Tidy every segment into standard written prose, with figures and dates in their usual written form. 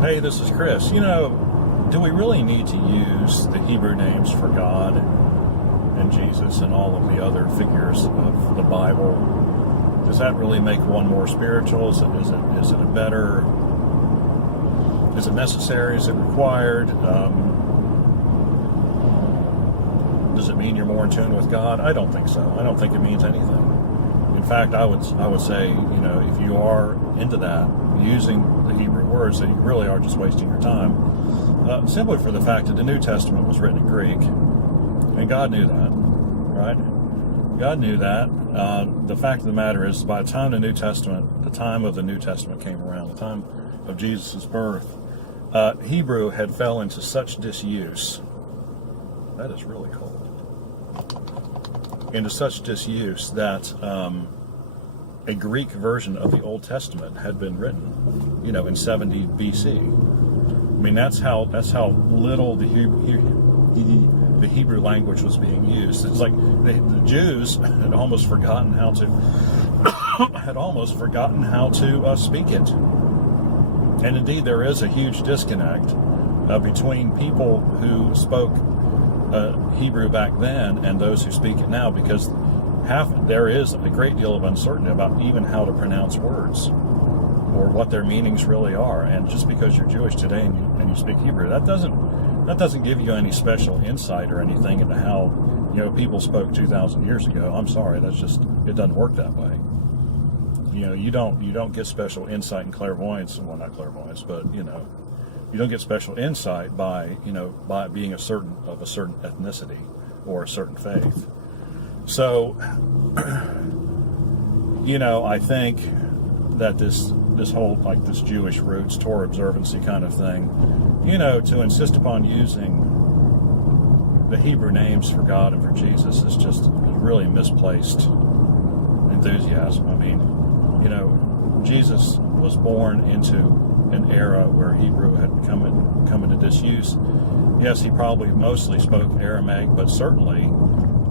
Hey, this is Chris. Do we really need to use the Hebrew names for God and Jesus and all of the other figures of the Bible? Does that really make one more spiritual? Is it a better? Is it necessary? Is it required? Does it mean you're more in tune with God? I don't think so. I don't think it means anything. In fact, I would say, if you are into that, using the Hebrew words, that you really are just wasting your time, simply for the fact that the New Testament was written in Greek, and God knew that, right? God knew that. The fact of the matter is, by the time the time of the New Testament came around, the time of Jesus' birth, Hebrew had fell into such disuse. That is really cold. Into such disuse that a Greek version of the Old Testament had been written, in 70 BC. I mean, that's how little the Hebrew language was being used. It's like the Jews had almost forgotten how to speak it. And indeed, there is a huge disconnect between people who spoke Hebrew back then and those who speak it now, because there is a great deal of uncertainty about even how to pronounce words or what their meanings really are. And just because you're Jewish today and you speak Hebrew, that doesn't give you any special insight or anything into how people spoke 2,000 years ago. I'm sorry, it doesn't work that way. You don't get special insight and clairvoyance. Well, not clairvoyance, but you don't get special insight by being of a certain ethnicity or a certain faith. So, I think that this whole, like, this Jewish roots, Torah observancy kind of thing, to insist upon using the Hebrew names for God and for Jesus is just really misplaced enthusiasm. I mean, Jesus was born into an era where Hebrew had come into disuse. Yes, he probably mostly spoke Aramaic, but certainly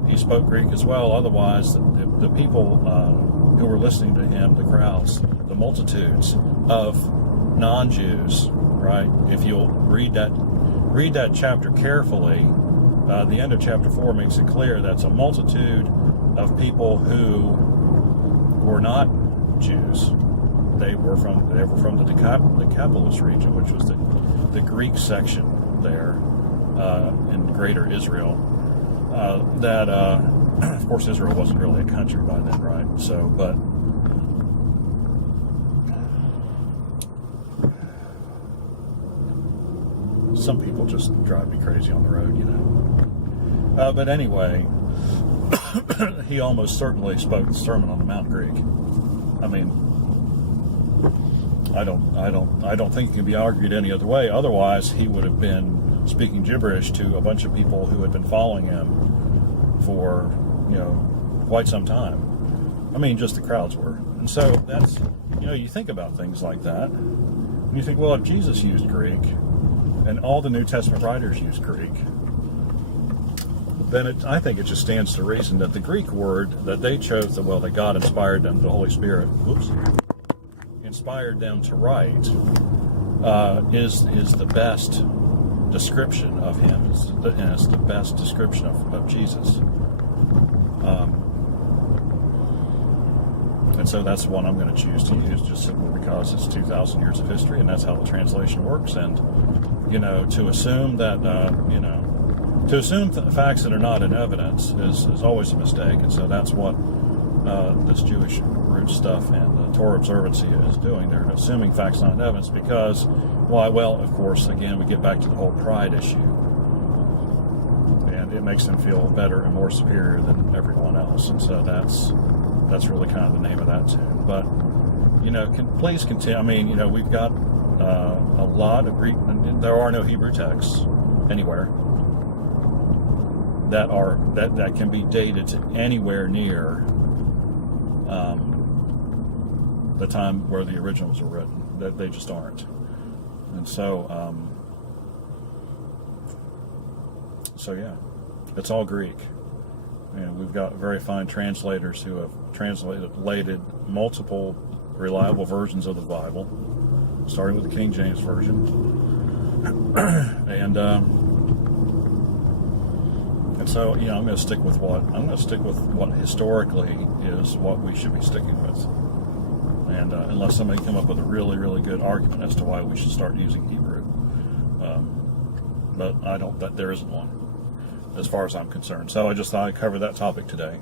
he spoke Greek as well. Otherwise, the people who were listening to him, the crowds, the multitudes of non-Jews, right? If you'll read that chapter carefully, the end of chapter 4 makes it clear that's a multitude of people who were not Jews. They were from the Decapolis region, which was the Greek section there in Greater Israel. Of course, Israel wasn't really a country by then, right? So, but some people just drive me crazy on the road, But anyway, he almost certainly spoke the Sermon on the Mount Greek. I mean, I don't think it can be argued any other way. Otherwise, he would have been speaking gibberish to a bunch of people who had been following him for quite some time. I mean, just the crowds were. And so that's, you think about things like that, and you think, well, if Jesus used Greek and all the New Testament writers used Greek, then I think it just stands to reason that the Greek word that they chose, that God inspired them, the Holy Spirit, inspired them to write, is the best description of him, and it's the best description of Jesus. And so that's the one I'm going to choose to use, just simply because it's 2,000 years of history, and that's how the translation works. And to assume that facts that are not in evidence is always a mistake. And so that's what this Jewish root stuff and the Torah observancy is doing. They're assuming facts not in evidence because, why? Well, of course, again, we get back to the whole pride issue, and it makes them feel better and more superior than everyone else. And so that's really kind of the name of that tune. But please continue. I mean, we've got a lot of Greek. There are no Hebrew texts anywhere that can be dated to anywhere near the time where the originals were written. That they just aren't. And so yeah, it's all Greek. And we've got very fine translators who have translated multiple reliable versions of the Bible. starting with the King James Version. And so, I'm going to stick with what historically is what we should be sticking with. And unless somebody come up with a really, really good argument as to why we should start using Hebrew. But there isn't one, as far as I'm concerned. So I just thought I'd cover that topic today.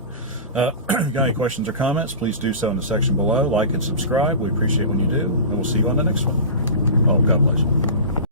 Got any questions or comments, please do so in the section below. Like and subscribe. We appreciate when you do. And we'll see you on the next one. Oh, God bless you.